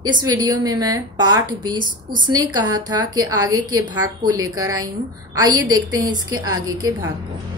इस वीडियो में मैं पाठ 20 उसने कहा था कि आगे के भाग को लेकर आई हूँ। आइए देखते हैं इसके आगे के भाग को।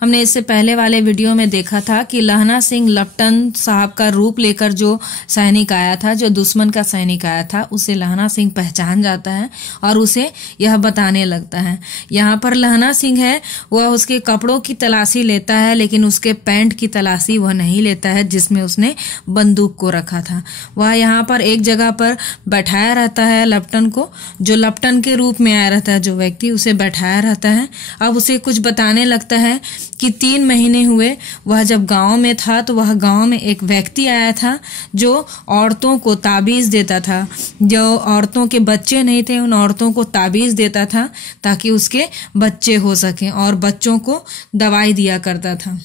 हमने इससे पहले वाले वीडियो में देखा था कि लहना सिंह लप्टन साहब का रूप लेकर जो सैनिक आया था, जो दुश्मन का सैनिक आया था, उसे लहना सिंह पहचान जाता है और उसे यह बताने लगता है। यहाँ पर लहना सिंह है, वह उसके कपड़ों की तलाशी लेता है, लेकिन उसके पैंट की तलाशी वह नहीं लेता है जिसमें उसने बंदूक को रखा था। वह यहाँ पर एक जगह पर बैठाया रहता है लप्टन को, जो लप्टन के रूप में आया रहता है जो व्यक्ति, उसे बैठाया रहता है। अब उसे कुछ बताने लगता है कि 3 महीने हुए वह जब गांव में था तो वह गांव में एक व्यक्ति आया था जो औरतों को ताबीज देता था। जो औरतों के बच्चे नहीं थे उन औरतों को ताबीज देता था ताकि उसके बच्चे हो सकें, और बच्चों को दवाई दिया करता था।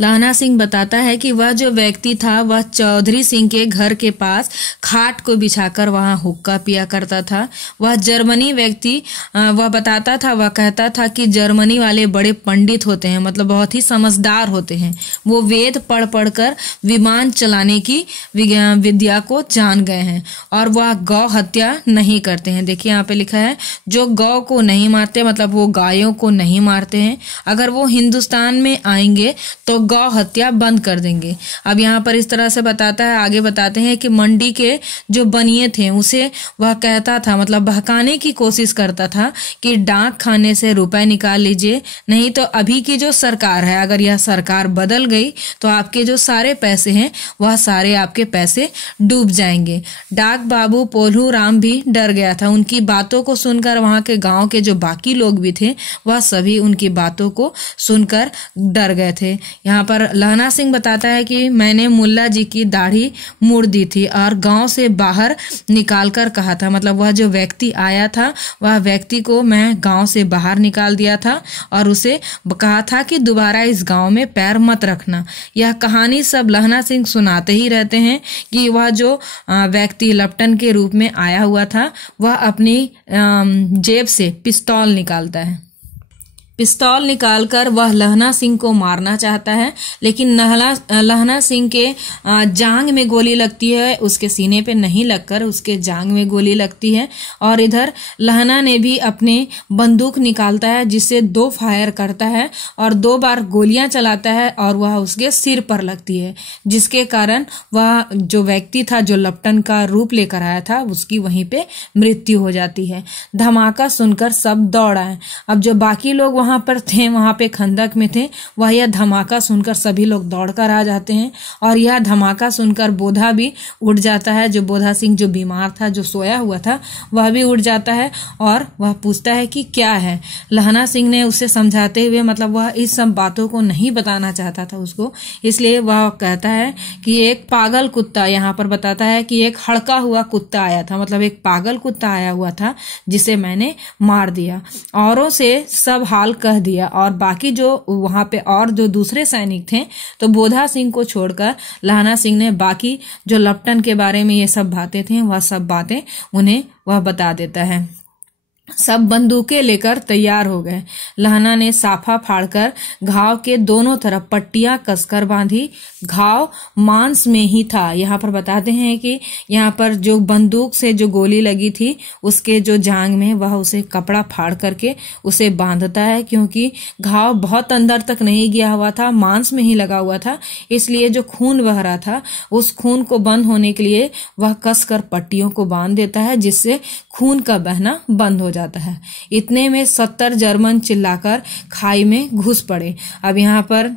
लहना सिंह बताता है कि वह जो व्यक्ति था वह चौधरी सिंह के घर के पास खाट को बिछाकर वहां हुक्का पिया करता था। वह जर्मनी व्यक्ति वह बताता था, वह कहता था कि जर्मनी वाले बड़े पंडित होते हैं, मतलब बहुत ही समझदार होते हैं। वो वेद पढ़ पढ़कर विमान चलाने की विद्या को जान गए हैं और वह गौ हत्या नहीं करते हैं। देखिए यहाँ पे लिखा है जो गौ को नहीं मारते, मतलब वो गायों को नहीं मारते हैं। अगर वो हिंदुस्तान में आएंगे तो गौ हत्या बंद कर देंगे। अब यहाँ पर इस तरह से बताता है, आगे बताते हैं कि मंडी के जो बनिए थे उसे वह कहता था, मतलब बहकाने की कोशिश करता था कि डाक खाने से रुपए निकाल लीजिए, नहीं तो अभी की जो सरकार है, अगर यह सरकार बदल गई तो आपके जो सारे पैसे हैं वह सारे आपके पैसे डूब जाएंगे। डाक बाबू पोलू राम भी डर गया था। उनकी बातों को सुनकर वहां के गांव के जो बाकी लोग भी थे वह सभी उनकी बातों को सुनकर डर गए थे। यहाँ पर लहना सिंह बताता है कि मैंने मुल्ला जी की दाढ़ी मोड़ दी थी और गांव से बाहर निकाल कर कहा था, मतलब वह जो व्यक्ति आया था वह व्यक्ति को मैं गांव से बाहर निकाल दिया था और उसे कहा था कि दोबारा इस गांव में पैर मत रखना। यह कहानी सब लहना सिंह सुनाते ही रहते हैं कि वह जो व्यक्ति लप्टन के रूप में आया हुआ था वह अपनी जेब से पिस्तौल निकालता है। पिस्तौल निकालकर वह लहना सिंह को मारना चाहता है, लेकिन लहना सिंह के जांग में गोली लगती है, उसके सीने पे नहीं लगकर उसके जांग में गोली लगती है। और इधर लहना ने भी अपने बंदूक निकालता है जिससे 2 फायर करता है और 2 बार गोलियां चलाता है और वह उसके सिर पर लगती है, जिसके कारण वह जो व्यक्ति था जो लप्टन का रूप लेकर आया था उसकी वहीं पे मृत्यु हो जाती है। धमाका सुनकर सब दौड़ आए। अब जो बाकी लोग वहां पर थे, वहां पे खंदक में थे, वह यह धमाका सुनकर सभी लोग दौड़कर आ जाते हैं और यह धमाका सुनकर बोधा भी उठ जाता है। जो बोधा सिंह जो बीमार था, जो सोया हुआ था, वह भी उठ जाता है और वह पूछता है कि क्या है। लहना सिंह ने उसे समझाते हुए, मतलब वह इस सब बातों को नहीं बताना चाहता था उसको, इसलिए वह कहता है कि एक पागल कुत्ता, यहाँ पर बताता है कि एक हड़का हुआ कुत्ता आया था, मतलब एक पागल कुत्ता आया हुआ था जिसे मैंने मार दिया। औरों से सब हाल कह दिया और बाकी जो वहां पे और जो दूसरे सैनिक थे, तो बोधा सिंह को छोड़कर लहना सिंह ने बाकी जो लप्टन के बारे में ये सब बातें थी वह सब बातें उन्हें वह बता देता है। सब बंदूकें लेकर तैयार हो गए। लहना ने साफा फाड़कर घाव के दोनों तरफ पट्टियां कसकर बांधी। घाव मांस में ही था। यहाँ पर बताते हैं कि यहाँ पर जो बंदूक से जो गोली लगी थी उसके जो जांग में वह उसे कपड़ा फाड़ करके उसे बांधता है, क्योंकि घाव बहुत अंदर तक नहीं गया हुआ था, मांस में ही लगा हुआ था, इसलिए जो खून बह रहा था उस खून को बंद होने के लिए वह कसकर पट्टियों को बांध देता है, जिससे खून का बहना बंद हो जाता है। इतने में 70 जर्मन चिल्लाकर खाई में घुस पड़े। अब यहाँ पर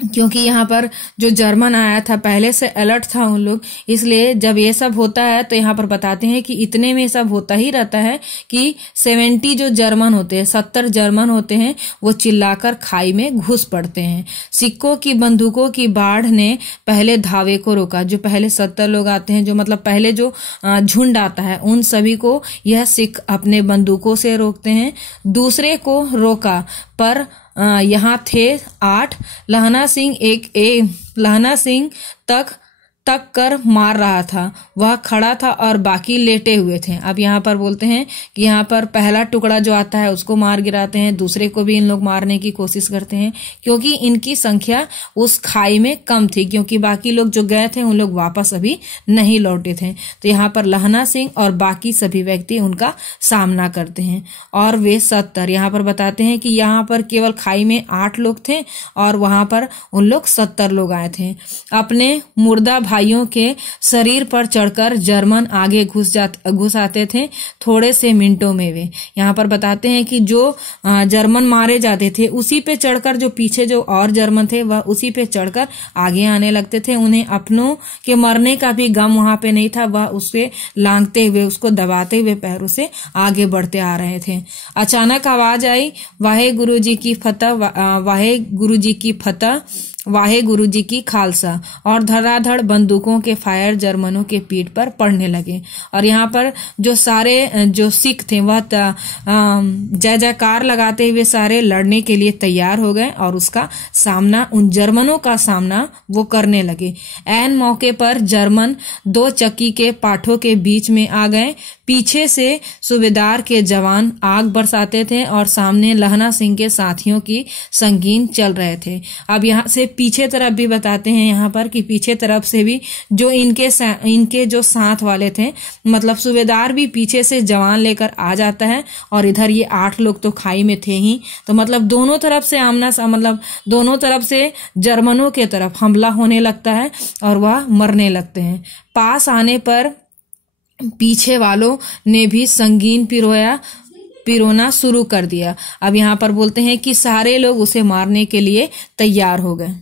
क्योंकि यहाँ पर जो जर्मन आया था पहले से अलर्ट था उन लोग, इसलिए जब ये सब होता है तो यहाँ पर बताते हैं कि इतने में सब होता ही रहता है कि 70 जो जर्मन होते हैं, 70 जर्मन होते हैं, वो चिल्लाकर खाई में घुस पड़ते हैं। सिक्कों की बंदूकों की बाढ़ ने पहले धावे को रोका। जो पहले 70 लोग आते हैं, जो मतलब पहले जो झुंड आता है, उन सभी को यह सिख अपने बंदूकों से रोकते हैं। दूसरे को रोका पर यहाँ थे 8। लहना सिंह तक तक कर मार रहा था। वह खड़ा था और बाकी लेटे हुए थे। अब यहाँ पर बोलते हैं कि यहाँ पर पहला टुकड़ा जो आता है उसको मार गिराते हैं, दूसरे को भी इन लोग मारने की कोशिश करते हैं, क्योंकि इनकी संख्या उस खाई में कम थी, क्योंकि बाकी लोग जो गए थे उन लोग वापस अभी नहीं लौटे थे। तो यहाँ पर लहना सिंह और बाकी सभी व्यक्ति उनका सामना करते हैं और वे 70, यहाँ पर बताते हैं कि यहाँ पर केवल खाई में 8 लोग थे और वहां पर उन लोग 70 लोग आए थे। अपने मुर्दा भाइयों के शरीर पर चढ़कर जर्मन आगे घुस आते थे थोड़े से मिनटों में। वे यहाँ पर बताते हैं कि जो जर्मन मारे जाते थे उसी पे चढ़कर जो पीछे जो और जर्मन थे वह उसी पे चढ़कर आगे आने लगते थे। उन्हें अपनों के मरने का भी गम वहां पे नहीं था, वह उससे लांघते हुए उसको दबाते हुए पैरों से आगे बढ़ते आ रहे थे। अचानक आवाज आई, वाहे गुरु जी की फतह, वाहे गुरु जी की फतह, वाहे गुरु जी की खालसा, और धड़ाधड़ बंदूकों के फायर जर्मनों के पीठ पर पड़ने लगे। और यहाँ पर जो सारे जो सिख थे वह जय जयकार लगाते हुए सारे लड़ने के लिए तैयार हो गए और उसका सामना, उन जर्मनों का सामना वो करने लगे। ऐन मौके पर जर्मन 2 चक्की के पाठों के बीच में आ गए। पीछे से सूबेदार के जवान आग बरसाते थे और सामने लहना सिंह के साथियों की संगीन चल रहे थे। अब यहाँ से पीछे तरफ भी बताते हैं यहाँ पर कि पीछे तरफ से भी जो इनके जो साथ वाले थे, मतलब सूबेदार भी पीछे से जवान लेकर आ जाता है और इधर ये 8 लोग तो खाई में थे ही। तो मतलब दोनों तरफ से मतलब दोनों तरफ से जर्मनों के तरफ हमला होने लगता है और वह मरने लगते हैं। पास आने पर पीछे वालों ने भी संगीन पिरोना शुरू कर दिया। अब यहाँ पर बोलते हैं कि सारे लोग उसे मारने के लिए तैयार हो गए।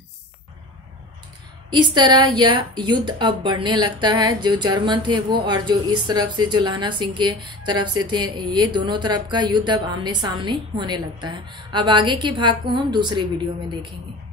इस तरह यह युद्ध अब बढ़ने लगता है। जो जर्मन थे वो और जो इस तरफ से जो लहना सिंह के तरफ से थे, ये दोनों तरफ का युद्ध अब आमने सामने होने लगता है। अब आगे के भाग को हम दूसरे वीडियो में देखेंगे।